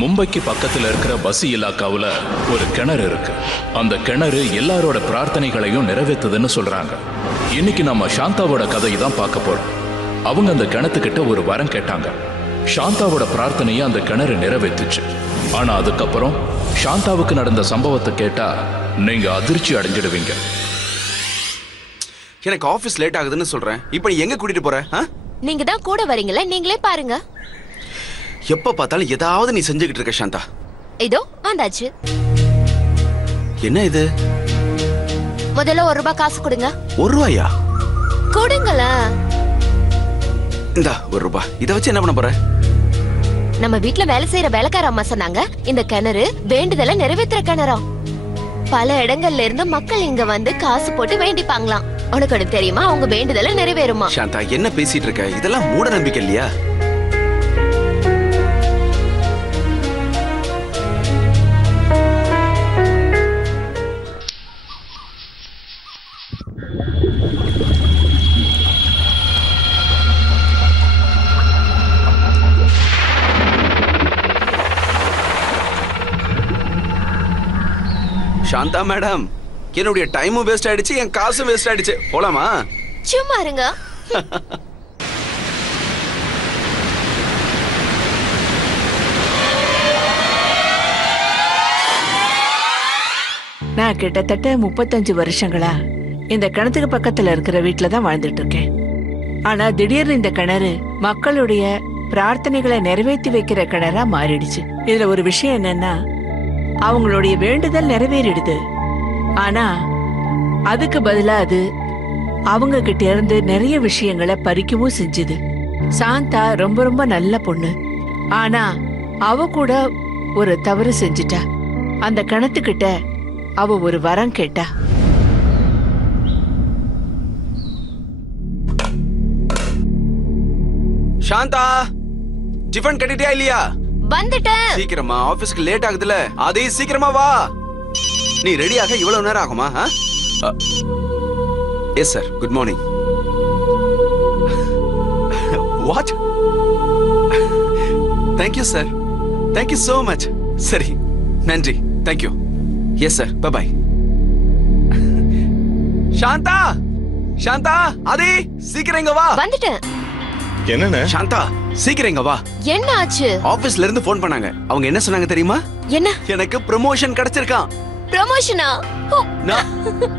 மும்பைக்கு பக்கத்துல இருக்கிற பசி இலாக்காவுல ஒரு கிணறு இருக்கு. அந்த கிணறு எல்லாரோட பிரார்த்தனைகளையும் நிறைவேற்றுதுன்னு சொல்றாங்க. இன்னைக்கு நம்ம சாந்தாவோட கதையை தான் பார்க்க போறோம். அவங்க அந்த கிணத்துக்கிட்ட ஒரு வரம் கேட்டாங்க. சாந்தாவோட பிரார்த்தனையை அந்த கிணறு நிறைவேற்றுச்சு. ஆனா அதுக்கப்புறம் சாந்தாவுக்கு நடந்த சம்பவத்தை கேட்டா நீங்க அதிர்ச்சி அடைஞ்சிடுவீங்க. எனக்கு ஆபீஸ் லேட் ஆகுதுன்னு சொல்றேன். இப்போ நீ எங்க கூட்டிட்டு போற? நீங்க தான் கூட வரீங்களா, நீங்களே பாருங்க. எப்ப பார்த்தாலும் ஏதாவது நீ செஞ்சுக்கிட்டு இருக்க சாந்தா. இதோ வந்தாச்சு. என்ன இது? முதல்ல ₹1 காசு கொடுங்க. ₹1? கொடுங்களேன். இந்தா ₹1. இத வச்சு என்ன பண்ண போற? நம்ம வீட்ல வேலை செய்யற வேலைக்கார அம்மா சொன்னாங்க, இந்த கிணறு வேண்டுதலை நிறைவேற்றுற கிணறாம். பல இடங்கள்ல இருந்து மக்கள் இங்க வந்து காசு போட்டு வேண்டிப்பாங்களாம். உனக்கு தெரியுமா, அவங்க வேண்டுதலை நிறைவேறுமா? சாந்தா, என்ன பேசிட்டு இருக்க? இதெல்லாம் மூட நம்பிக்கை இல்லையா? சாந்தா மேடம், என்னுடைய டைமும் வேஸ்ட் ஆயிடுச்சு, என் காசும் வேஸ்ட் ஆயிடுச்சு. போலாமா? சும்மா இருங்க. நான் கிட்டத்தட்ட 35 வருஷங்களா இந்த கிணத்துக்கு பக்கத்துல இருக்கிற வீட்டுல தான் வாழ்ந்துட்டு இருக்கேன். ஆனா திடீர்னு இந்த கிணறு மக்களுடைய பிரார்த்தனைகளை நிறைவேற்றி வைக்கிற கிணறா மாறிடுச்சு. இதுல ஒரு விஷயம் என்னன்னா, அவங்களுடைய வேண்டுதல் நிறைவேறிடுது. ஆனா அதுக்கு பதிலா அது அவங்க கிட்ட இருந்து நிறைய விஷயங்களை பறிக்கவும் செஞ்சுது. சாந்தா ரொம்ப ரொம்ப நல்ல பொண்ணு. ஆனா அவ கூட ஒரு தவறு செஞ்சிட்டா. அந்த கிணத்துக்கிட்ட அவ ஒரு வரம் கேட்டா. சாந்தா, டிஃபன் கட்டிட்டியா இல்லையா? வந்துட்டேன். சீக்கிரமா, ஆபீஸ்க்கு லேட் ஆகுதுல. அதே சீக்கிரமா வா. நீ ரெடியாக இவ்வளவு நேரம் ஆகுமா? Yes sir, good morning. What? Thank you sir, thank you so much. சரி, நன்றி, thank you. Yes sir, bye bye. Shanta, Shanta, அதே சீக்கிரம் இங்க வா. வந்துட்டேன். என்னண்ணே? சாந்தா, சீக்கிரம் இங்க வா. என்ன ஆச்சு? ஆபீஸ்ல இருந்து போன் பண்ணாங்க. அவங்க என்ன சொன்னாங்க தெரியுமா? என்ன? எனக்கு ப்ரமோஷன் கிடைச்சிருக்கான். ப்ரமோஷனா?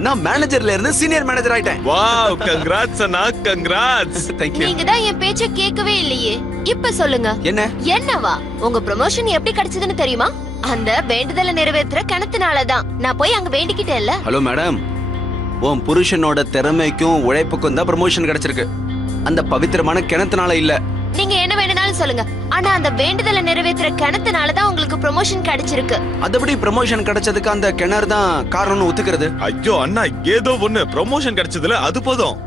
நான் மேனேஜர்ல இருந்து சீனியர் மேனேஜர் ஆயிட்டேன். Wow, congrats Anna, congrats. Thank you. நீங்க தான் என் பேச்ச கேட்கவே இல்லையே. இப்ப சொல்லுங்க. என்ன? என்னவா? உங்க ப்ரமோஷன் எப்படி கிடைச்சதுன்னு தெரியுமா? அந்த வேண்டுதலை நிறைவேற்ற கிணத்துனால தான். நான் போய் அங்க வேண்டிக்கிட்டேன்ல. ஹலோ மேடம், உன் புருஷனோட திறமைக்கும் உழைப்புக்கும் தான் ப்ரமோஷன் கிடைச்சிருக்கு. அந்த பவித்திரமான கிணத்துனால இல்ல. நீங்க என்ன வேணும்னாலும் சொல்லுங்க. ஆனா அந்த வேண்டுதலை நிறைவேற்ற கிணத்துனால தான் உங்களுக்கு ப்ரமோஷன் கிடைச்சிருக்கு. அதுபடி ப்ரமோஷன் கிடைச்சதுக்கு அந்த கிணறு தான் காரணம்னு ஒத்துக்கிறது. ஐயோ அண்ணா, ஏதோ ஒண்ணு ப்ரமோஷன் கிடைச்சதுல அது போதும்.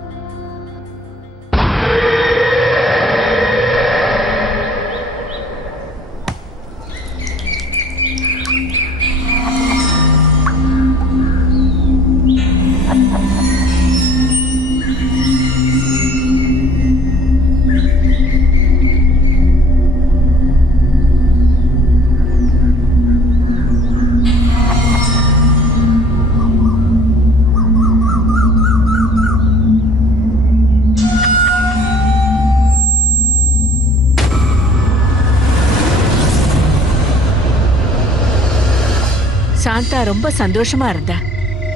சாந்தா ரொம்ப சந்தோஷமா இருந்தா.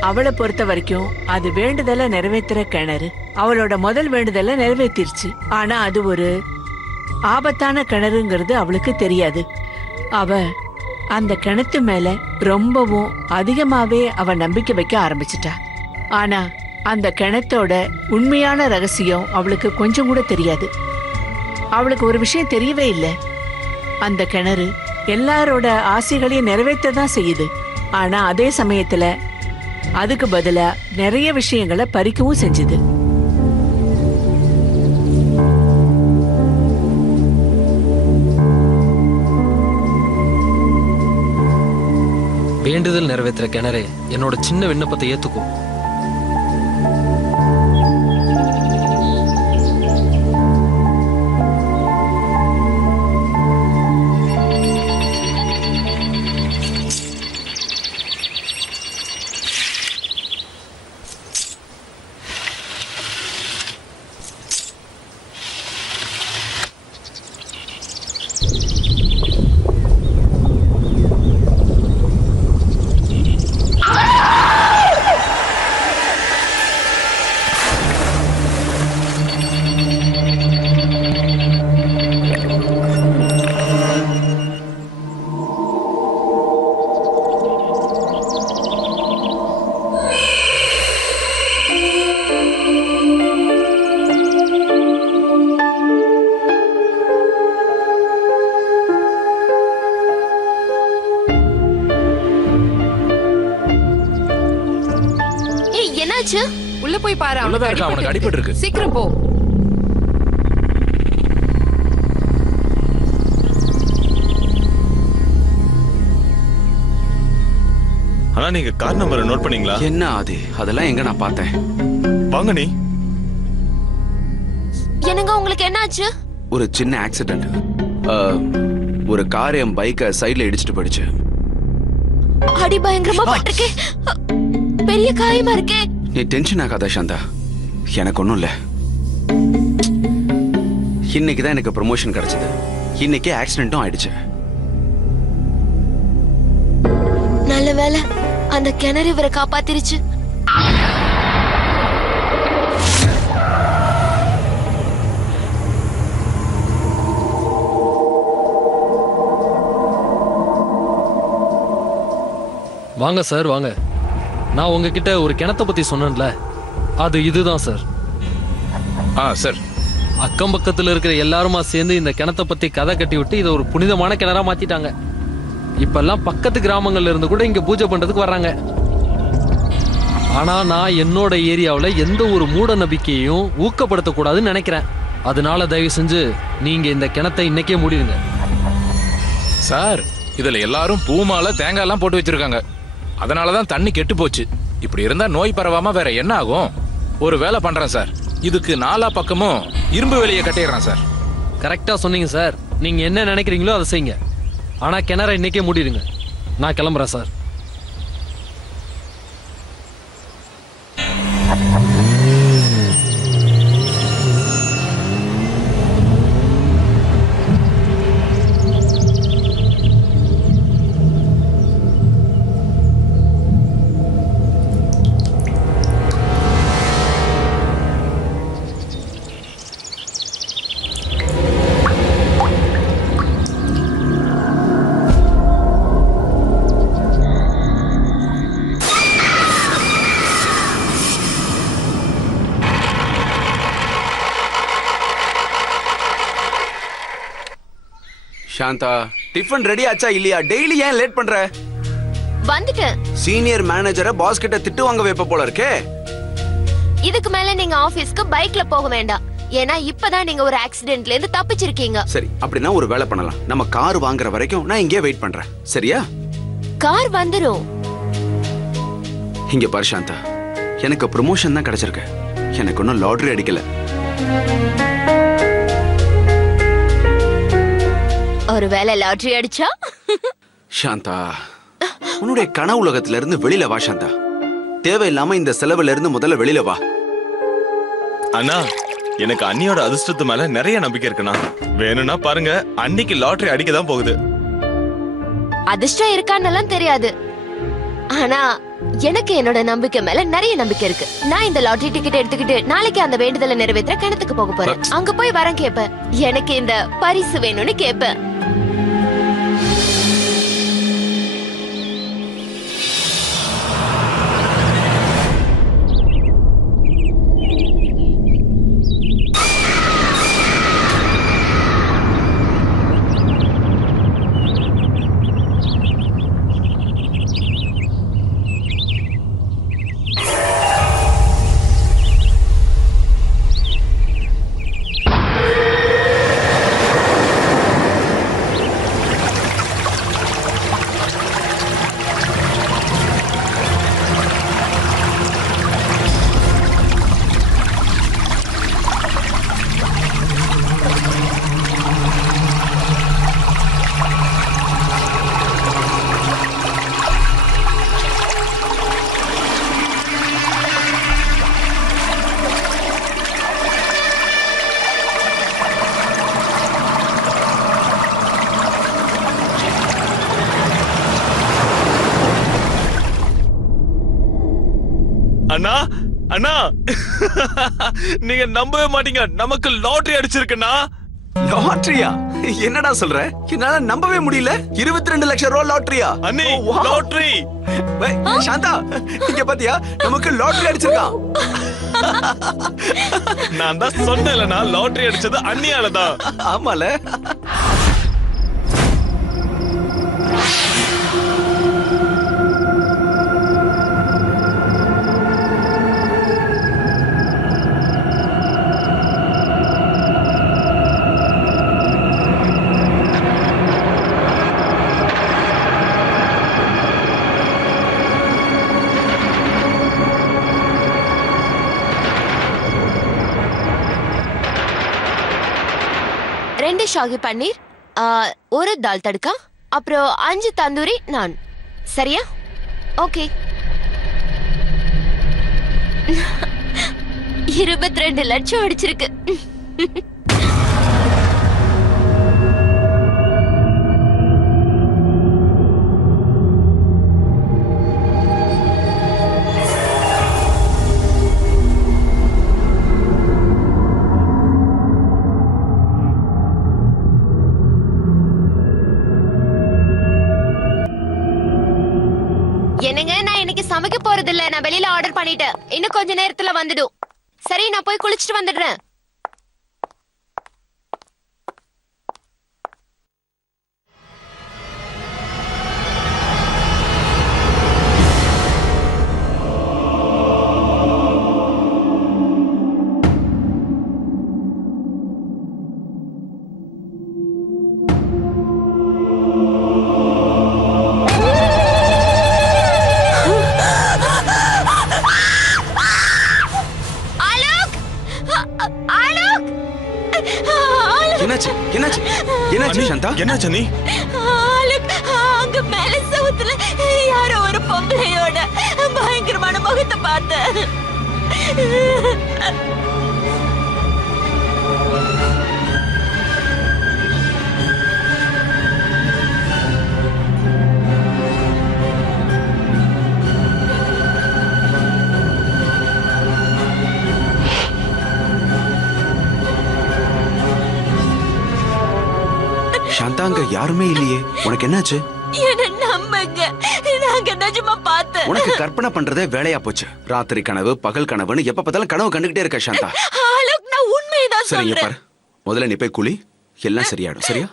அவளை பொறுத்த வரைக்கும் அது வேண்டுதலை நிறைவேற்றுற கிணறு. அவளோட முதல் வேண்டுதலை நிறைவேற்றிருச்சு. ஆனா அது ஒரு ஆபத்தான கிணறுங்கிறது அவளுக்கு தெரியாது. அவ அந்த கிணத்து மேல ரொம்பவும் அதிகமாவே அவ நம்பிக்கை வைக்க ஆரம்பிச்சிட்டா. ஆனா அந்த கிணத்தோட உண்மையான ரகசியம் அவளுக்கு கொஞ்சம் கூட தெரியாது. அவளுக்கு ஒரு விஷயம் தெரியவே இல்லை. அந்த கிணறு எல்லாரோட ஆசைகளையும் நிறைவேற்றதான் செய்யுது. ஆனா அதே சமயத்துல அதுக்கு பதிலா நிறைய விஷயங்களை பறிக்கவும் செஞ்சுது. வேண்டுதல் நிறைவேற்ற கிணறே, என்னோட சின்ன விண்ணப்பத்தை ஏத்துக்கும். உள்ள போய் பாரு. உள்ளதா இருக்கா, அவனுக்கு அடிபட்டு இருக்கு. சீக்கிரம் போ. ஆனா நீங்க கார் நம்பரை நோட் பண்ணீங்களா? என்ன ஆதி, அதெல்லாம் எங்க நான் பார்த்தேன். வாங்க நீ. என்னங்க உங்களுக்கு என்னாச்சு? ஒரு சின்ன ஆக்சிடென்ட். ஒரு கார் என் பைக்கை சைடுல இடிச்சிட்டு போயிடுச்சு. அடி பயங்கரமா பட்டிருக்கே. பெரிய காயமா இருக்கே. நீ டென்ஷன் ஆகாத சாந்தா, எனக்கு ஒண்ணும் இல்ல. இன்னைக்கு தான் எனக்கு ப்ரமோஷன் கிடைச்சது. இன்னைக்கு ஆக்சிடென்ட்டும் ஆயிடுச்சு. நல்ல வேளை அந்த கிணறு இவரை காப்பாத்திருச்சு. வாங்க சார் வாங்க. நான் உங்ககிட்ட ஒரு கிணத்தை பத்தி சொன்னேன்ல, அது இதுதான் சார். சார், அக்கம் பக்கத்துல இருக்கிற எல்லாருமா சேர்ந்து இந்த கிணத்தை பத்தி கதை கட்டி விட்டு இதை ஒரு புனிதமான கிணறா மாத்திட்டாங்க. இப்பெல்லாம் பக்கத்து கிராமங்கள்ல இருந்து கூட இங்க பூஜை பண்றதுக்கு வர்றாங்க. ஆனா நான் என்னோட ஏரியாவுல எந்த ஒரு மூட நம்பிக்கையையும் ஊக்கப்படுத்தக்கூடாதுன்னு நினைக்கிறேன். அதனால தயவு செஞ்சு நீங்க இந்த கிணத்தை இன்னைக்கே மூடிடுங்க. சார், இதுல எல்லாரும் பூமாலை தேங்காய் எல்லாம் போட்டு வச்சிருக்காங்க. அதனாலதான் தண்ணி கெட்டு போச்சு. இப்படி இருந்தா நோய் பரவாம வேற என்ன ஆகும்? ஒரு வேலை பண்றேன் சார், இதுக்கு நாலா பக்கமும் இரும்பு வேலையை கட்டிடுறேன் சார். கரெக்டா சொன்னீங்க சார். நீங்க என்ன நினைக்கிறீங்களோ அதை செய்யுங்க. ஆனா கிணறை இன்னைக்கே மூடிடுங்க. நான் கிளம்புறேன் சார். சாந்தா, டிஃபன் ரெடி ஆச்சா இல்லையா? டெய்லி ஏன் லேட் பண்ற? வந்துட்டேன். சீனியர் மேனேஜரை பாஸ் கிட்ட திட்டு வாங்க வைப்ப போல இருக்கே. இதுக்கு மேல நீங்க ஆபீஸ்க்கு பைக்ல போக வேண்டாம். ஏன்னா இப்பதான் நீங்க ஒரு ஆக்சிடென்ட்ல இருந்து தப்பிச்சிருக்கீங்க. சரி, அப்படின்னா ஒரு வேலை பண்ணலாம். நம்ம கார் வாங்குற வரைக்கும் நான் இங்கே வெயிட் பண்றேன். சரியா? கார் வந்துரும். இங்க பாரு சாந்தா, எனக்கு ப்ரமோஷன் தான் கிடைச்சிருக்கு. எனக்கு ஒன்னும் லாட்டரி அடிக்கல. ஒரு வேலை லாட்டரி அடிச்சா? சாந்தா, உன்னுடைய கனவு உலகத்துல இருந்து வெளியில வா சாந்தா. தேவையில்லாம இந்த செலவுல இருந்து முதல்ல வெளியில வா. அண்ணா, எனக்கு அண்ணியோட அதிர்ஷ்டத்து மேல நிறைய நம்பிக்கை இருக்குண்ணா. வேணும்னா பாருங்க, அன்னைக்கு லாட்டரி அடிக்க தான் போகுது. அதிர்ஷ்டம் இருக்கான்னு தெரியாது. ஆனா எனக்கு என்னோட நம்பிக்கை மேல நிறைய நம்பிக்கை இருக்கு. நான் இந்த லாட்டரி டிக்கெட் எடுத்துக்கிட்டு நாளைக்கு அந்த வேண்டுதலை நிறைவேற்ற கிணத்துக்கு போக போறேன். அங்க போய் வரம் கேட்பேன். எனக்கு இந்த பரிசு வேணும்னு கேட்பேன். அண்ணா, அண்ணா, நீங்க நம்பவே மாட்டீங்க, நமக்கு லாட்டரி அடிச்சிருக்குண்ணா. லாட்டரியா? என்னடா சொல்ற? என்னால நம்பவே முடியல. 22 லட்சம் ரூபாய் லாட்டரியா? அண்ணி, லாட்டரி. சாந்தா, இங்க பாத்தியா, நமக்கு லாட்டரி அடிச்சிருக்கான். நான் தான் சொன்னேன்லண்ணா, லாட்டரி அடிச்சது அண்ணியாலதான். ஆமால. 2 ஷாஹி பன்னீர், 1 தால் தடுக்கா, அப்புறம் 5 தந்தூரி நான். சரியா? ஓகே. 22 லட்சம் அடிச்சிருக்கு. என்னங்க, நான் இன்னைக்கு சமைக்க போறது இல்ல. நான் வெளியில ஆர்டர் பண்ணிட்டேன். இன்னும் கொஞ்ச நேரத்துல வந்துடும். சரி, நான் போய் குளிச்சிட்டு வந்துடுறேன். என்னாச்சு சாந்தா? என்னாச்சு நீ? அங்க மேல சவுத்துல யாரோ ஒரு பொம்பளையோட பயங்கரமான முகத்தை பார்த்தேன். சாந்தா, அங்க யாருமே இல்லையே. உனக்கு என்னாச்சு? என்ன நம்புங்க, நாங்க நிஜமா பார்த்தேன். உனக்கு கற்பனை பண்றதே வேலையா போச்சு. ராத்திரி கனவு, பகல் கனவுன்னு எப்ப பார்த்தாலும் கனவு கண்டுகிட்டே இருக்க சாந்தா. ஆலோக், நான் உண்மையதான் சரிங்க சொல்றேன். பாரு, முதல்ல நீ போய் குளி, எல்லாம் சரியாடும். சரியா?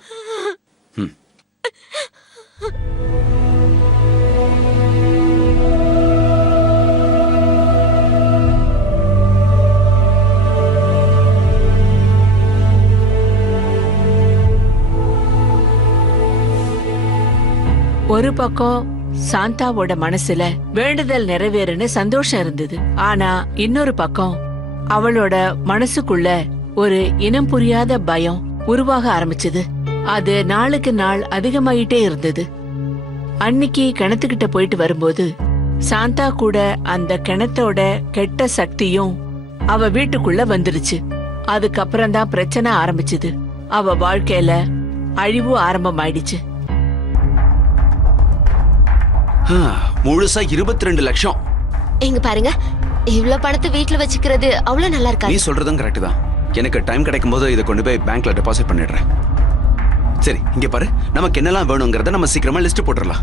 ஒரு பக்கம் சாந்தாவோட மனசுல வேண்டுதல் நிறைவேறுன்னு சந்தோஷம் இருந்தது. ஆனா இன்னொரு பக்கம் அவளோட மனசுக்குள்ள ஒரு இனம் புரியாத பயம் உருவாக ஆரம்பிச்சது. அது நாளுக்கு நாள் அதிகமாயிட்டே இருந்தது. அன்னைக்கு கிணத்துக்கிட்ட போயிட்டு வரும்போது சாந்தா கூட அந்த கிணத்தோட கெட்ட சக்தியும் அவ வீட்டுக்குள்ள வந்துருச்சு. அதுக்கப்புறம் தான் பிரச்சனை ஆரம்பிச்சது. அவ வாழ்க்கையில அழிவு ஆரம்பமாயிடுச்சு. முழுசா 22 லட்சம். இங்க பாருங்க, இவ்வளவு பணத்தை வீட்டுல வச்சுக்கிறது அவ்வளவு நல்லா இருக்கா? நீ சொல்றதும் கரெக்ட் தான். எனக்கு டைம் கிடைக்கும் போது இதை கொண்டு போய் பேங்க்ல டெபாசிட் பண்ணிடுறேன். சரி, இங்க பாரு, நமக்கு என்னெல்லாம் வேணுங்கிறத நம்ம சீக்கிரமா லிஸ்ட் போட்டுடலாம்.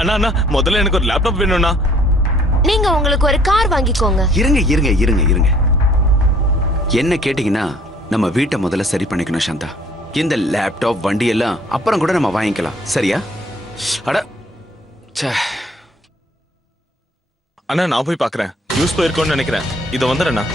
அண்ணா அண்ணா, முதல்ல எனக்கு ஒரு லேப்டாப் வேணும்னா. நீங்க உங்களுக்கு ஒரு கார் வாங்கிக்கோங்க. இருங்க இருங்க இருங்க இருங்க. என்ன கேட்டீங்கன்னா, நம்ம வீட்டை முதல்ல சரி பண்ணிக்கணும் சாந்தா. இந்த லேப்டாப், வண்டி எல்லாம் அப்புறம் கூட நம்ம வாங்கிக்கலாம். சரியா? அட அண்ணா, நான் போய் பாக்குறேன். நியூஸ் போயிருக்கோன்னு நினைக்கிறேன். இதை வந்துடுறேண்ணா.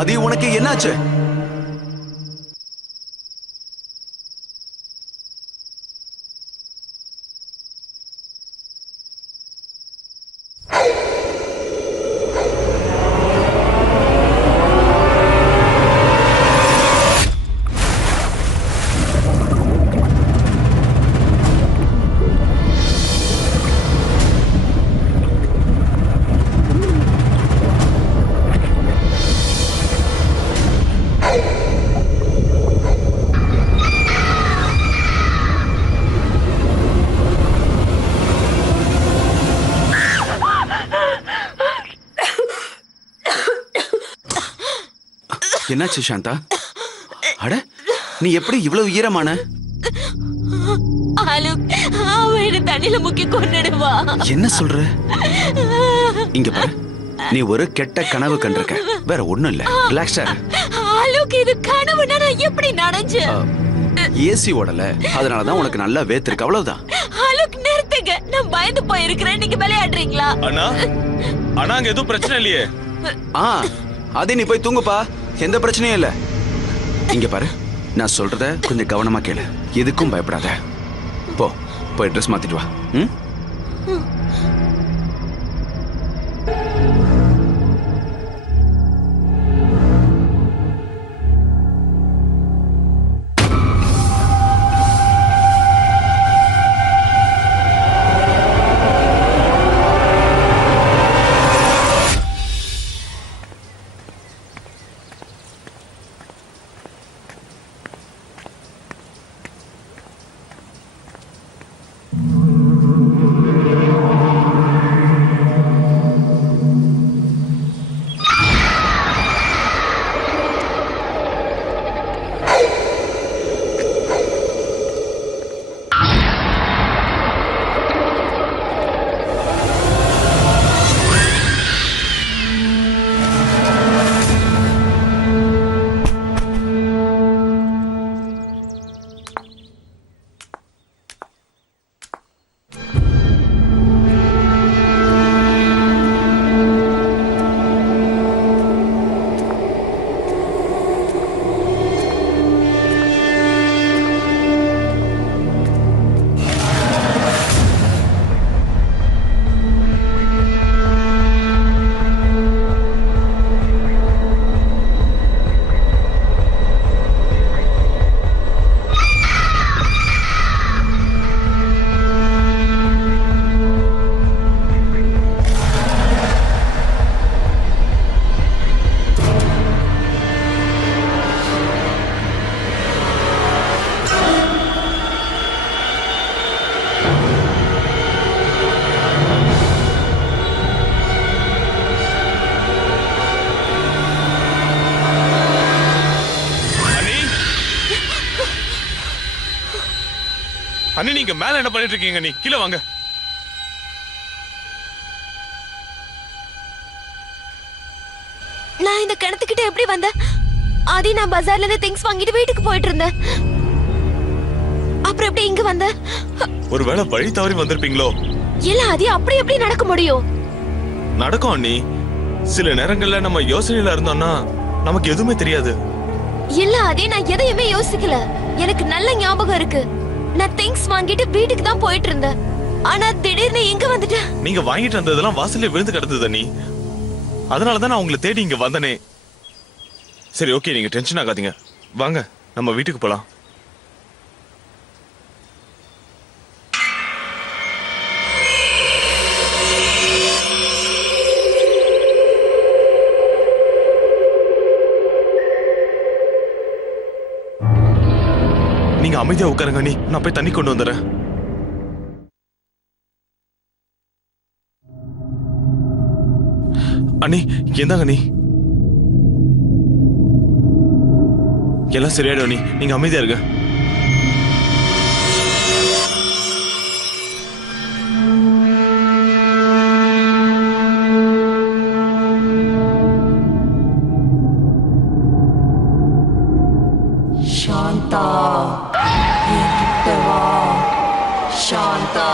ஆதி, உனக்கு என்னாச்சு? என்னாச்சு சாந்தா? அட, நீ எப்படி இவ்வளவு ஈரமான? ஆலுக், அவன் என்ன தண்ணியில முக்கி கொன்னுடுவா. என்ன சொல்ற? இங்க பாரு, நீ ஒரு கெட்ட கனவு கண்டிருக்க, வேற ஒண்ணும் இல்ல. ரிலாக்ஸா இரு. ஆலுக், இது கனவுனா நான் எப்படி நனைஞ்சேன்? ஏசி ஓடல, அதனாலதான் உனக்கு நல்லா வேத்திருக்கு, அவ்வளவுதான். ஆலுக், நிறுத்துங்க, நான் பயந்து போயிருக்கிறேன். நீங்க விளையாடுறீங்களா? அண்ணா அண்ணா அங்க எதுவும் பிரச்சனை இல்லையே? அதே நீ போய் தூங்குப்பா, எந்த பிரச்சனையும் இல்ல. இங்க பாரு, நான் சொல்றத கொஞ்சம் கவனமா கேளு, எதுக்கும் பயப்படாத. போய் ட்ரெஸ் மாத்திட்டு வா. அண்ணி, நீங்க மேல என்ன பண்ணிட்டு இருக்கீங்க? நீ கீழே வாங்க. நான் இந்த கிணத்துக்கிட்ட எப்படி வந்தேன்? ஆதி, நான் பஜார்ல இருந்து திங்ஸ் வாங்கிட்டு வீட்டுக்கு போயிட்டு இருந்தேன். அப்புறம் எப்படி இங்க வந்த? ஒருவேளை வழி தவறி வந்திருப்பீங்களோ? இல்ல ஆதி, அப்படி எப்படி நடக்க முடியும்? நடக்கும் அண்ணி. சில நேரங்கள்ல நம்ம யோசனையில இருந்தோம்னா நமக்கு எதுவுமே தெரியாது. இல்ல ஆதி, நான் எதையுமே யோசிக்கல. எனக்கு நல்ல ஞாபகம் இருக்கு. நான் திங்ஸ் வாங்கிட்டு வீட்டுக்கு தான் போயிட்டு இருந்தேன். ஆனா திடீர்னு இங்க வந்துட்டேன். நீங்க வாங்கிட்டு வந்ததெல்லாம் வாசல்ல விழுந்து கிடந்தது அண்ணி. அதனாலதான் நான் உங்களை தேடி இங்க வந்தனே. சரி, ஓகே, நீங்க டென்ஷன் ஆகாதீங்க. வாங்க, நம்ம வீட்டுக்கு போலாம். நீங்க அமைதியா உட்காருங்க அண்ணி, நான் போய் தண்ணி கொண்டு வந்துடுறேன். அண்ணி, எந்தாங்க அண்ணி. எல்லாம் சரியாயிடும் அண்ணி, நீங்க அமைதியா இருங்க. சாந்தா, என்கிட்ட வா. சாந்தா,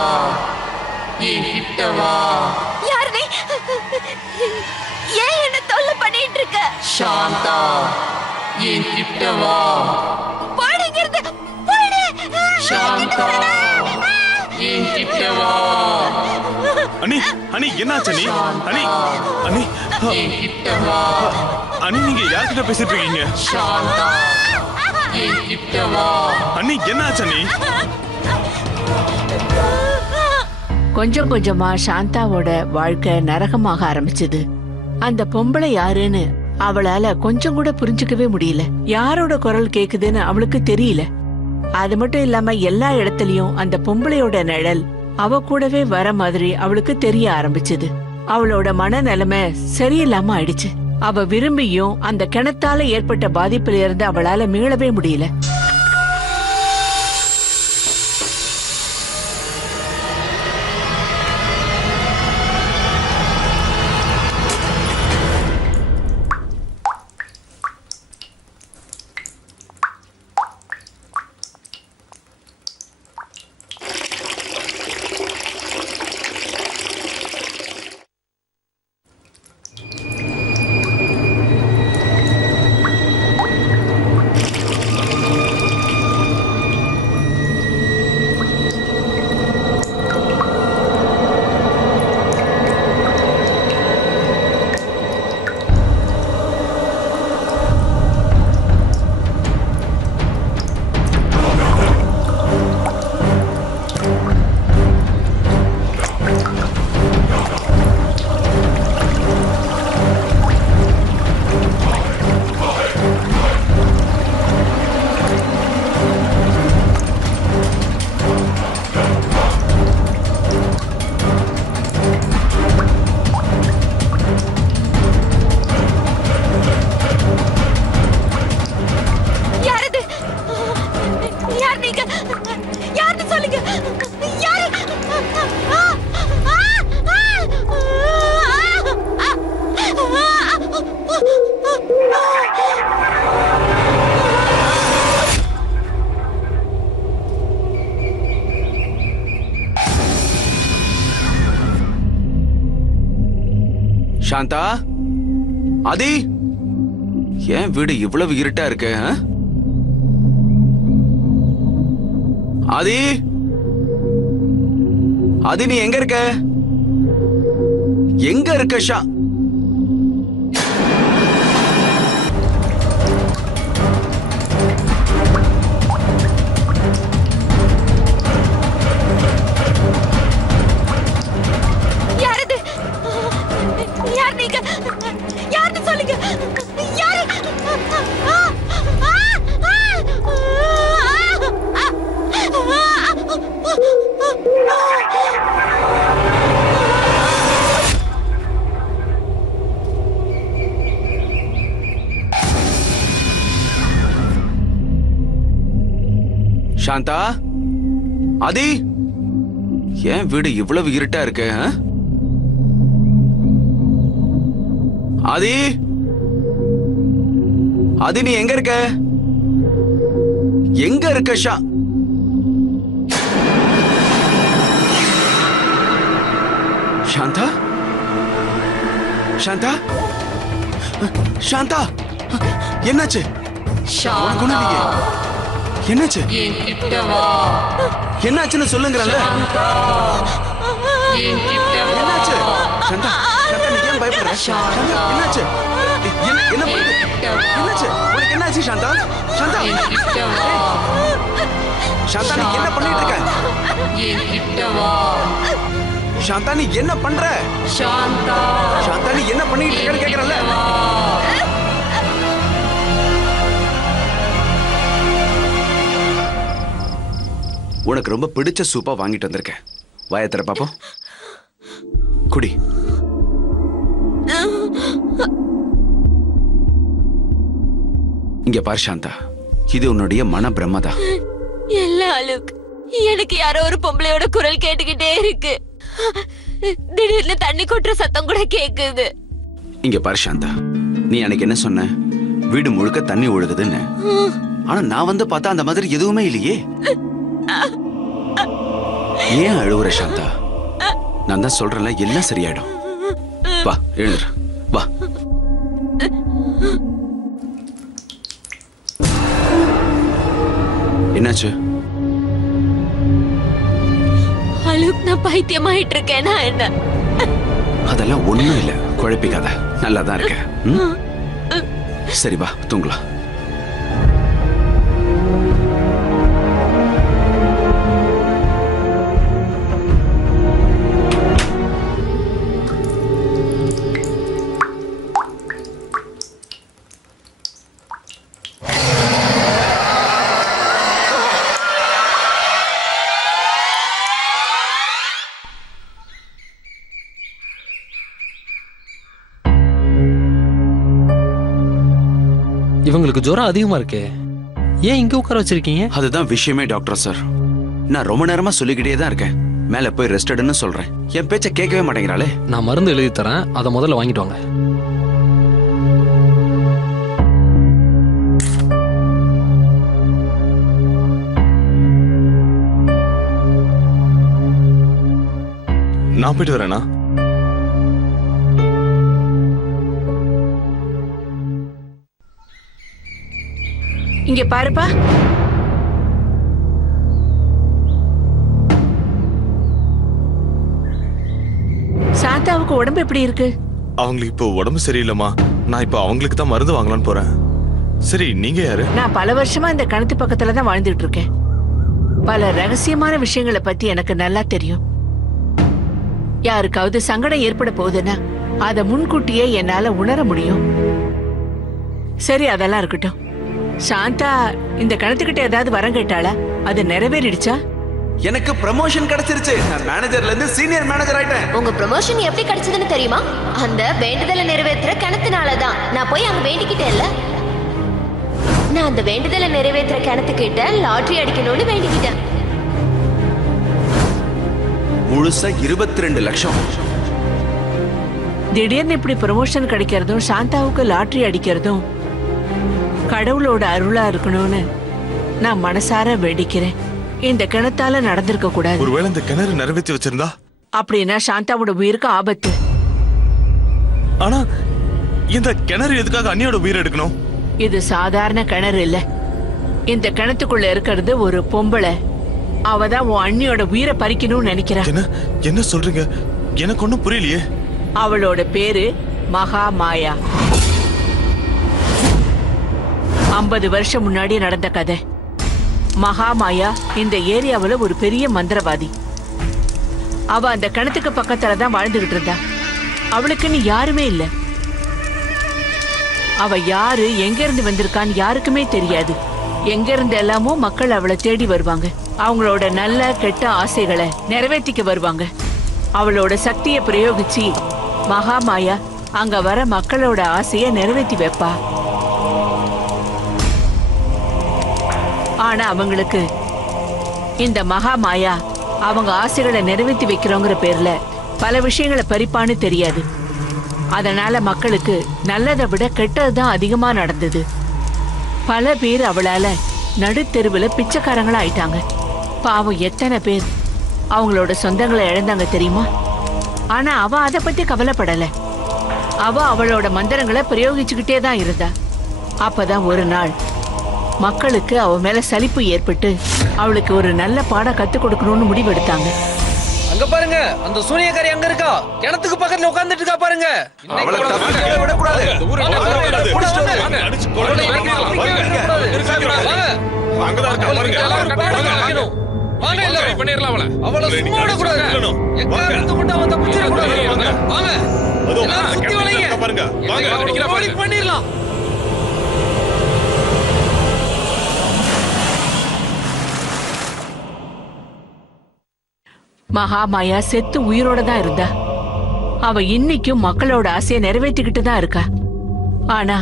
என்கிட்ட வா. யார் நீ? ஏன் என்ன தொல்லை பண்ணிட்டு இருக்க? சாந்தா, என்கிட்ட வா. போடுங்கிறது போடு. சாந்தா, என்கிட்ட வா. அண்ணி, அண்ணி, என்னாச்சு அண்ணி? அண்ணி, அண்ணி, என்கிட்ட வா. அண்ணி, நீங்க யார்கிட்ட பேசிட்டு இருக்கீங்க? சாந்தா, என்கிட்ட வா. அண்ணி, என்னாச்சு அண்ணி? கொஞ்சம் கொஞ்சமா சாந்தாவோட வாழ்க்கை நரகமாக ஆரம்பிச்சது. அந்த பொம்பளை யாருன்னு அவளால கொஞ்சம் கூட புரிஞ்சுக்கவே முடியல. யாரோட குரல் கேக்குதுன்னு அவளுக்கு தெரியல. அது மட்டும் இல்லாம எல்லா இடத்துலயும் அந்த பொம்பளையோட நிழல் அவ கூடவே வர மாதிரி அவளுக்கு தெரிய ஆரம்பிச்சது. அவளோட மனநிலைமை சரியில்லாம ஆயிடுச்சு. அவ விரும்பியும் அந்த கிணத்தால ஏற்பட்ட பாதிப்புல இருந்து அவளால மீளவே முடியல. சாந்தா, ஆதி, ஏன் வீடு இவ்வளவு இருட்டா இருக்கு? ஆதி, ஆதி, நீ எங்க இருக்க? எங்க இருக்க? சாந்தா, ஆதி, ஏன் வீடு இவ்வளவு இருட்டா இருக்கு? ஆதி, ஆதி, நீ எங்க இருக்க? எங்க இருக்க? சாந்தா, சாந்தா, சாந்தா, என்னாச்சு? என்னாச்சு? என்னாச்சுன்னு சொல்லுங்கறல்ல. என்னாச்சு? சாந்தா, சாந்தா, நீ ஏன் பயப்படுற? சாந்தா, என்னாச்சு? என்ன பண்ணுது? என்னாச்சு? உனக்கு என்னாச்சு சாந்தா? சாந்தா, சாந்தா, நீ என்ன பண்ணிட்டு இருக்க? சாந்தா, நீ என்ன பண்ற? சாந்தா, நீ என்ன பண்ணிட்டு இருக்கன்னு கேக்குறல்ல. உனக்கு ரொம்ப பிடிச்ச சூப்பா வாங்கிட்டு வந்திருக்கேன். வாயத்திர பாப்போம். குடி. இங்க பாரு சாந்தா, இது உன்னுடைய மன பிரம்மதா. எல்லா அலுக், எனக்கு யாரோ ஒரு பொம்பளையோட குரல் கேட்டுக்கிட்டே இருக்கு. திடீர்னு தண்ணி கொட்டுற சத்தம் கூட கேக்குது. இங்க பாரு சாந்தா, நீ அன்னைக்கு என்ன சொன்ன? வீடு முழுக்க தண்ணி ஒழுகுதுன்னு. ஆனா நான் வந்து பார்த்தா அந்த மாதிரி எதுவுமே இல்லையே. ஏன் அழுவுற சாந்தா? நான் தான் சொல்றேன்ல, எல்லாம் சரியாயிடும். வா, எழுந்துரு, வா. என்னாச்சு? அலுக், நான் பைத்தியமாயிட்டு இருக்கேனா என்ன? அதெல்லாம் ஒண்ணும் இல்ல, குழப்பிக்காத. நல்லாதான் இருக்க. சரி, வா, தூங்கலாம். இவங்களுக்கு ஜுரம் அதிகமா இருக்கே, ஏன் இங்க உட்கார வச்சிருக்கீங்க? அதுதான் விஷயமே டாக்டர் சார். நான் ரொம்ப நேரமா சொல்லிக்கிட்டே தான் இருக்கேன். மேல போய் ரெஸ்ட் எடுன்னு சொல்றேன். என் பேச்ச கேட்கவே மாட்டேங்கிறாளே. நான் மருந்து எழுதி தரேன், அதை முதல்ல வாங்கிட்டு வாங்க. நான் போயிட்டு வரேனா? இங்க பாருப்பா. சாந்தாவுக்கு உடம்பு எப்படி இருக்கு? அவங்களுக்கு இப்போ உடம்பு சரியில்லைம்மா. நான் இப்போ அவங்களுக்கு தான் மருந்து வாங்கலான்னு போறேன். சரி, நீங்க யாரு? நான் பல வருஷமா இந்த கிணத்து பக்கத்துல தான் வாழ்ந்துட்டு இருக்கேன். பல ரகசியமான விஷயங்களை பத்தி எனக்கு நல்லா தெரியும். யாருக்காவது சங்கடம் ஏற்பட போகுதுன்னா அதை முன்கூட்டியே என்னால உணர முடியும். சரி, அதெல்லாம் இருக்கட்டும். சாந்தா இந்த கிணத்துக்கிட்ட ஏதாவது வரம் கேட்டாளா? அது நிறைவேறிடுச்சா? எனக்கு ப்ரமோஷன் கிடைச்சிருச்சு. நான் மேனேஜர்ல இருந்து சீனியர் மேனேஜர் ஆயிட்டேன். உங்க ப்ரமோஷன் எப்படி கிடைச்சதுன்னு தெரியுமா? அந்த வேண்டுதலை நிறைவேற்றுற கிணத்துனாலதான். நான் போய் அங்க வேண்டிக்கிட்டேன்ல. நான் அந்த வேண்டுதலை நிறைவேற்றுற கிணத்துக்கிட்ட லாட்டரி அடிக்கணும்னு வேண்டிக்கிட்டேன். முழுசா 22 லட்சம். திடீர்னு இப்படி ப்ரமோஷன் கிடைக்கிறதும் சாந்தாவுக்கு லாட்டரி அடிக்கிறதும் கடவுளோட அருளா இருக்கணும்னு நான் மனசார வேண்டிக்கிறேன். இந்த கிணத்தால நடந்திருக்க கூடாது. ஒருவேளை இந்த கிணறு நிறைவேற்றி வச்சிருந்தா? அப்படின்னா சாந்தாவோட உயிருக்கு ஆபத்து. ஆனா இந்த கிணறு எதுக்காக அண்ணியோட உயிரை எடுக்கணும்? இது சாதாரண கிணறு இல்ல. இந்த கிணத்துக்குள்ள இருக்கிறது ஒரு பொம்பளை. அவதான் உன் அண்ணியோட உயிரை பறிக்கணும்னு நினைக்கிறா. என்ன என்ன சொல்றீங்க? எனக்கு ஒண்ணும் புரியலையே. அவளோட பேரு மகா மாயா. 50 வருஷம் முன்னாடி நடந்த கதை. மகா மாயா இந்த ஏரியாவுல ஒரு பெரிய மந்திரவாதி. அவ அந்த கிணத்துக்கு பக்கத்துல தான் வாழ்ந்துகிட்டு இருந்தா. அவளுக்குன்னு யாருமே இல்ல. அவ யாரு, எங்க இருந்து வந்திருக்கான்னு யாருக்குமே தெரியாது. எங்க இருந்து எல்லாமோ மக்கள் அவளை தேடி வருவாங்க. அவங்களோட நல்ல கெட்ட ஆசைகளை நிறைவேற்றிக்க வருவாங்க. அவளோட சக்தியை பிரயோகிச்சு மகா மாயா அங்க வர மக்களோட ஆசையை நிறைவேற்றி வைப்பா. ஆனா அவங்களுக்கு இந்த மகா மாயா அவங்க ஆசைகளை நிறைவேற்றி வைக்கிறோங்கிற பேர்ல பல விஷயங்களை பறிப்பான்னு தெரியாது. அதனால மக்களுக்கு நல்லதை விட கெட்டதுதான் அதிகமா நடந்தது. பல பேர் அவளால நடுத்தெருவுல பிச்சைக்காரங்களா ஆயிட்டாங்க. பாவம் எத்தனை பேர் அவங்களோட சொந்தங்களை இழந்தாங்க தெரியுமா? ஆனா அவ அதை பத்தி கவலைப்படல. அவ அவளோட மந்திரங்களை பிரயோகிச்சுக்கிட்டே தான் இருந்தா. அப்பதான் ஒரு நாள் மக்களுக்கு அவ மேல சலிப்பு ஏற்பட்டு அவளுக்கு ஒரு நல்ல பாடம் கத்து கொடுக்கணும்னு முடிவெடுத்தாங்க. அங்க பாருங்க, அந்த சூனியக்காரி அங்க இருக்கா. கிணத்துக்கு பக்கத்துல உட்கார்ந்துட்டு இருக்கா பாருங்க. அவளை தப்பிக்கவே விடக்கூடாது. அடிச்சு கொல்லுங்க. அங்கதான் இருக்கா பாருங்க. வாங்க எல்லாரும் பண்ணிரலாம் அவளை. அவளை சும்மா விட கூடாது. எக்காரணத்தை கொண்டு அவ தப்பிச்சிர கூடாது. வாங்க. எல்லாரும் சுத்தி வளைங்க. பாருங்க. வாங்க அடிக்கலாம் பாருங்க. பண்ணிரலாம். மகாமாயா செத்து உயிரோட தான் இருந்தா. அவ இன்னைக்கும் மக்களோட ஆசையை நிறைவேற்றிக்கிட்டு தான் இருக்கா. ஆனா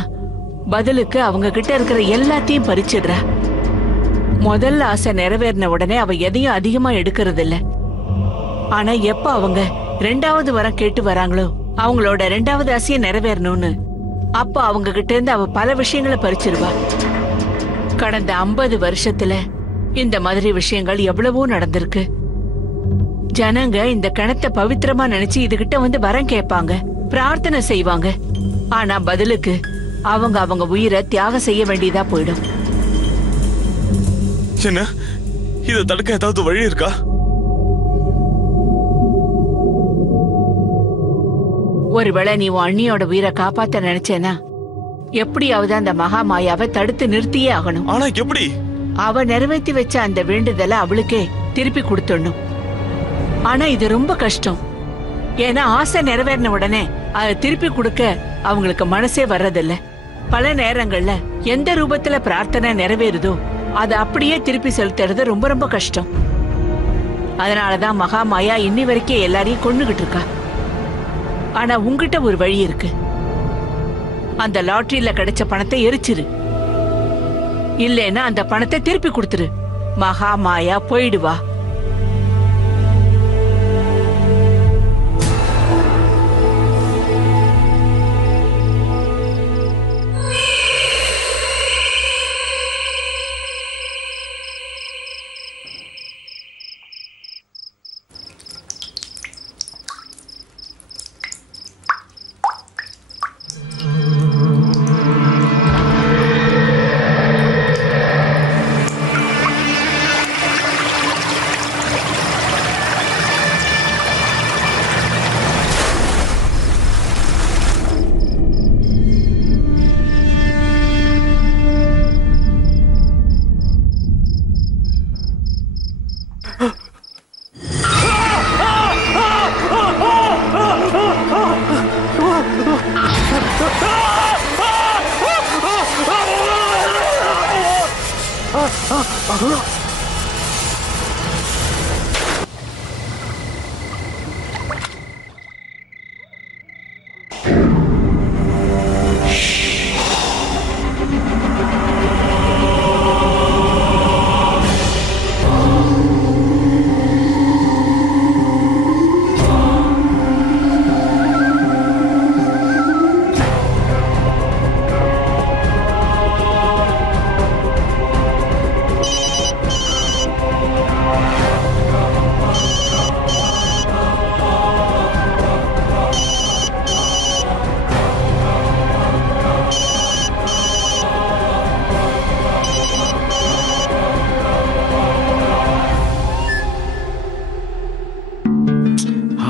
பதிலுக்கு அவங்க கிட்ட இருக்கிற எல்லாத்தையும் பறிச்சிடுறா. முதல்ல ஆசை நிறைவேறின உடனே அவ எதையும் அதிகமா எடுக்கிறது இல்ல. ஆனா எப்ப அவங்க 2வது வரம் கேட்டு வராங்களோ, அவங்களோட 2வது ஆசையை நிறைவேறணும்னு, அப்ப அவங்க கிட்ட இருந்து அவ பல விஷயங்களை பறிச்சிருவா. கடந்த 50 வருஷத்துல இந்த மாதிரி விஷயங்கள் எவ்வளவோ நடந்திருக்கு. ஜனங்க இந்த கிணத்தை பவித்திரமா நினைச்சு இதுகிட்ட வந்து வரம் கேட்பாங்க, பிரார்த்தனை செய்வாங்க. ஆனா பதிலுக்கு அவங்க உயிரை தியாகம் செய்ய வேண்டியதா போயிடும். என்ன இதை தடுக்க ஏதாவது வழி இருக்கா? ஒருவேளை நீ உன் அண்ணியோட உயிரை காப்பாத்த நினைச்சேனா எப்படியாவது அந்த மகா மாயாவை தடுத்து நிறுத்தியே ஆகணும். ஆனா எப்படி? அவ நிறைவேற்றி வச்ச அந்த வேண்டுதலை அவளுக்கே திருப்பி கொடுத்துடணும். ஆனா இது ரொம்ப கஷ்டம். ஏன்னா ஆசை நிறைவேறின உடனே அதை திருப்பி கொடுக்க அவங்களுக்கு மனசே வர்றதில்ல. பல நேரங்கள்ல எந்த ரூபத்துல பிரார்த்தனை நிறைவேறுதோ அதை அப்படியே திருப்பி செலுத்துறது ரொம்ப ரொம்ப கஷ்டம். அதனாலதான் மகா மாயா இன்னி வரைக்கும் எல்லாரையும் கொன்னுகிட்டு இருக்கா. ஆனா உங்ககிட்ட ஒரு வழி இருக்கு. அந்த லாட்டரியில கிடைச்ச பணத்தை எரிச்சிரு, இல்லைன்னா அந்த பணத்தை திருப்பி கொடுத்துரு. மகா மாயா போயிடுவா.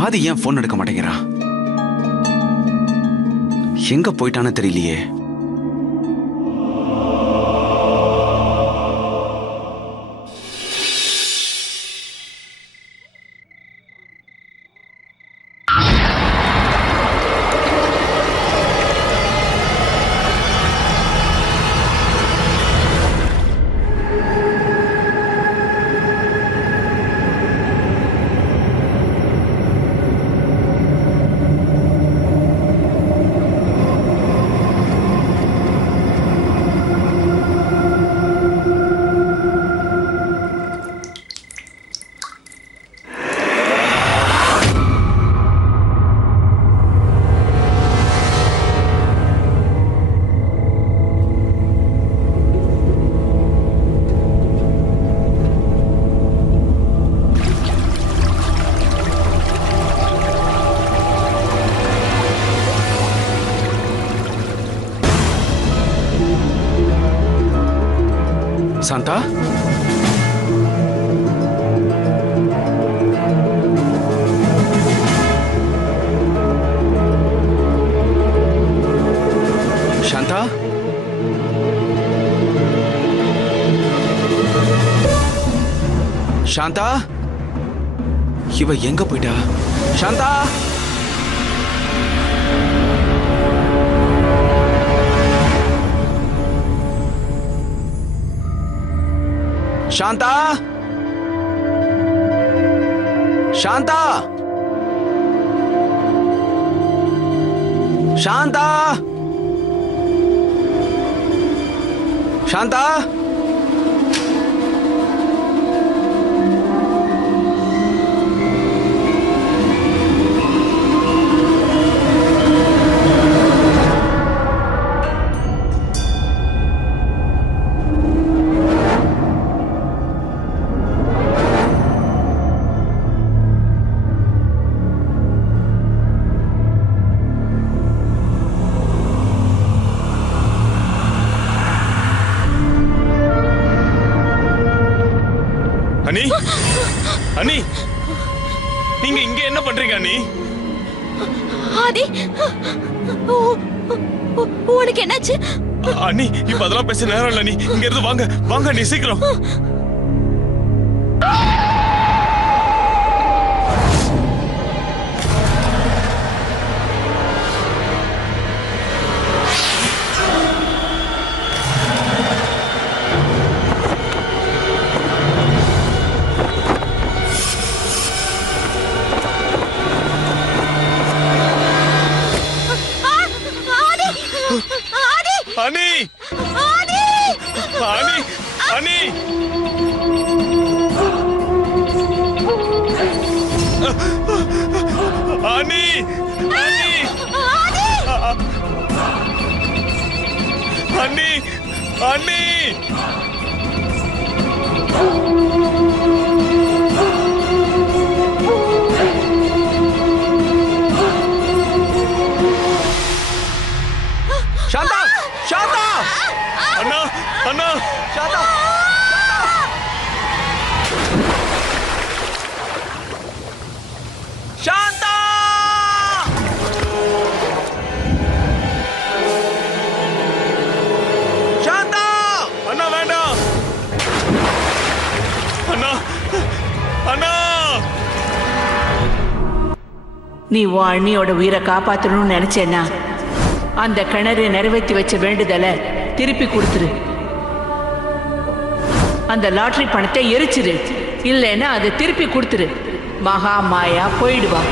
ஆதி ஏன் போன் எடுக்க மாட்டேங்கிறான்? எங்க போயிட்டான்னு தெரியலையே. சாந்தா, சாந்தா, சாந்தா, இவ எங்க போயிட்டா? சாந்தா, சாந்தா, சாந்தா, சாந்தா, சாந்தா, அனி, அனி, நீங்க இங்க என்ன பண்றீங்க அனி? ஆதி, உனக்கு என்னாச்சு? அனி, இப்ப அதெல்லாம் பேச நேரம் இல்ல. நீ இங்க இருந்து வாங்க, வாங்க நீ சீக்கிரம். அனி, அனி, அனி, அனி, அனி, அனி, சாந்தா, சாந்தா, அண்ணா, அண்ணா, சாந்தா, சாந்தா, சாந்தா, அண்ணா வேண்டாம். அண்ணா, அண்ணா, நீ உன் அண்ணியோட உயிரை காப்பாத்தணும்னு நினைச்சேன்னா அந்த கிணறு நிறைவேற்றி வச்ச வேண்டுதலை திருப்பி கொடுத்துரு. அந்த லாட்டரி பணத்தை எரிச்சிரு, இல்லைன்னா அதை திருப்பி கொடுத்துரு. மகா மாயா போயிடுவா.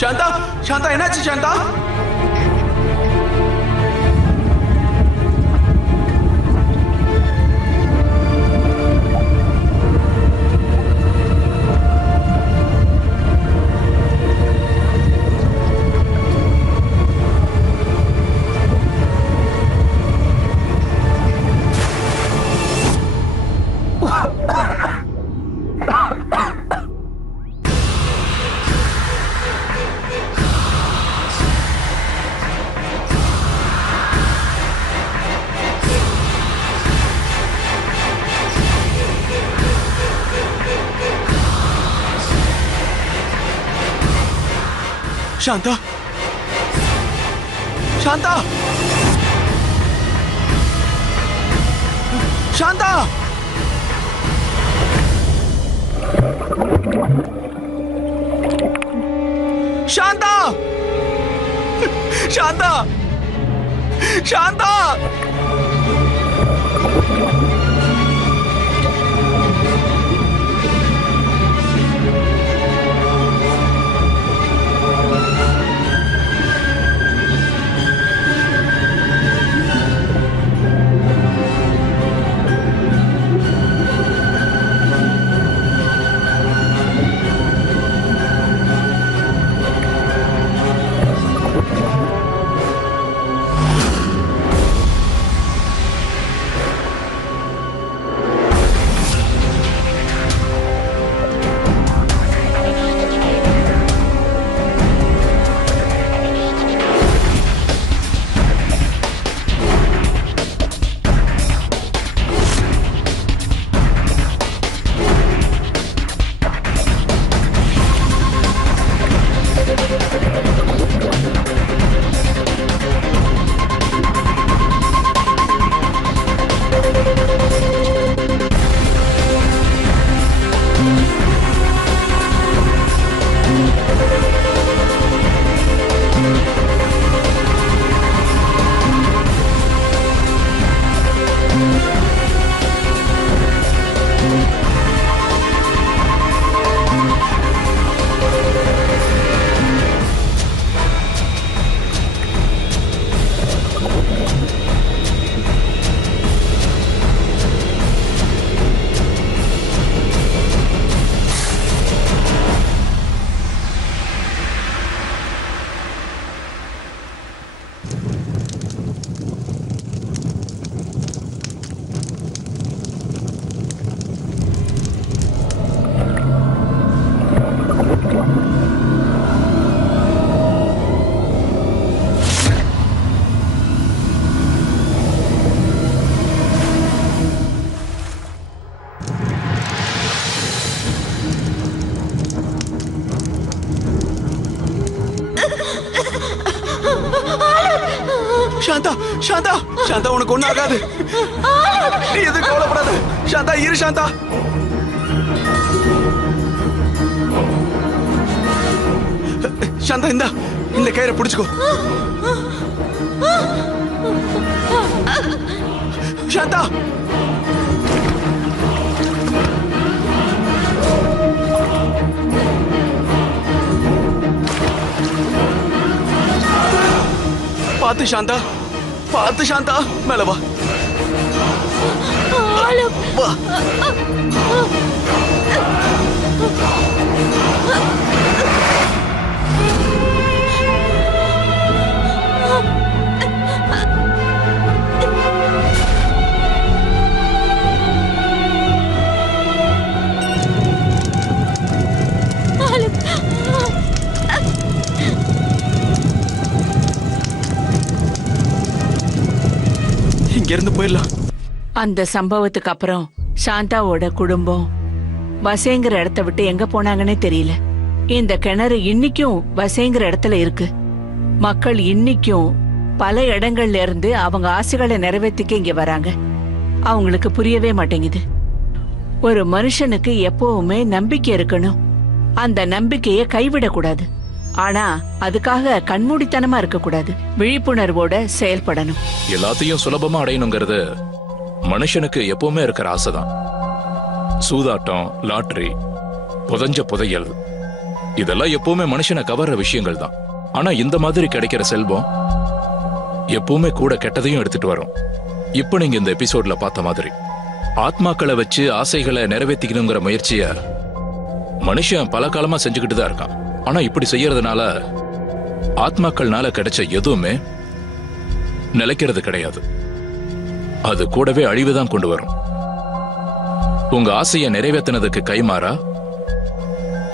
சாந்தா, சாந்தா, என்னாச்சு சாந்தா? சாந்தா சாந்தா சாந்தா சாந்தா சாந்தா சாந்தா சாந்தா சாந்தா சாந்தா உனக்கு ஒண்ணு ஆகாது. நீ எதுவும் கவலைப்படாத. சாந்தா இரு சாந்தா. சாந்தா இந்த கயிறை பிடிச்சுக்கோ. சாந்தா பார்த்து சாந்தா, பார்த்து சாந்தா, மேல வா. வா. இங்கிருந்து போயிடலாம். அந்த சம்பவத்துக்கு அப்புறம் சாந்தாவோட குடும்பம் வசேங்கிற இடத்த விட்டு எங்க போனாங்கன்னே தெரியல. இந்த கிணறு இன்னைக்கும் வசேங்கிற இடத்துல இருக்கு. மக்கள் இன்னைக்கும் பல இடங்கள்ல இருந்து அவங்க ஆசைகளை நிறைவேற்றிக்க இங்க வராங்க. அவங்களுக்கு புரியவே மாட்டேங்குது. ஒரு மனுஷனுக்கு எப்பவுமே நம்பிக்கை இருக்கணும். அந்த நம்பிக்கையை கைவிடக்கூடாது. ஆனா அதுக்காக கண்மூடித்தனமா இருக்க கூடாது. விழிப்புணர்வோட செயல்படணும். எல்லாத்தையும் சுலபமா அடையணுங்கிறது மனுஷனுக்கு எப்பவுமே இருக்கிற ஆசைதான். சூதாட்டம், லாட்டரி, புதஞ்ச புதையல், இதெல்லாம் எப்பவுமே மனுஷனை கவர்ற விஷயங்கள் தான். ஆனா இந்த மாதிரி கிடைக்கிற செல்வம் எப்பவுமே கூட கெட்டதையும் எடுத்துட்டு வரும். இப்ப நீங்க இந்த எபிசோட்ல பார்த்த மாதிரி ஆத்மாக்களை வச்சு ஆசைகளை நிறைவேற்றிக்கணுங்கிற முயற்சிய மனுஷன் பல காலமா செஞ்சுக்கிட்டு தான் இருக்கான். ஆனா இப்படி செய்யறதுனால ஆத்மாக்கள்னால கிடைச்ச எதுவுமே நிலைக்கிறது கிடையாது. அது கூடவே அழிவுதான் கொண்டு வரும். உங்க ஆசையை நிறைவேற்றினதுக்கு கைமாறா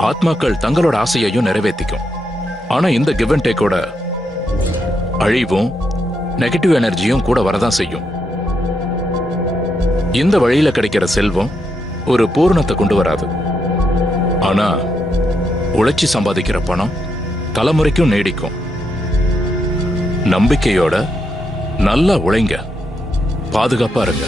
ஆத்மாக்கள் தங்களோட ஆசையையும் நிறைவேற்றிக்கும். ஆனா இந்த கிவ் அண்ட் டேக்கோட அழிவும் நெகட்டிவ் எனர்ஜியும் கூட வரதான் செய்யும். இந்த வழியில கிடைக்கிற செல்வம் ஒரு பூரணத்தை கொண்டு வராது. ஆனா உழைச்சி சம்பாதிக்கிற பணம் தலைமுறைக்கும் நீடிக்கும். நம்பிக்கையோட நல்லா உழைங்க, பாதுகாப்பா இருங்க.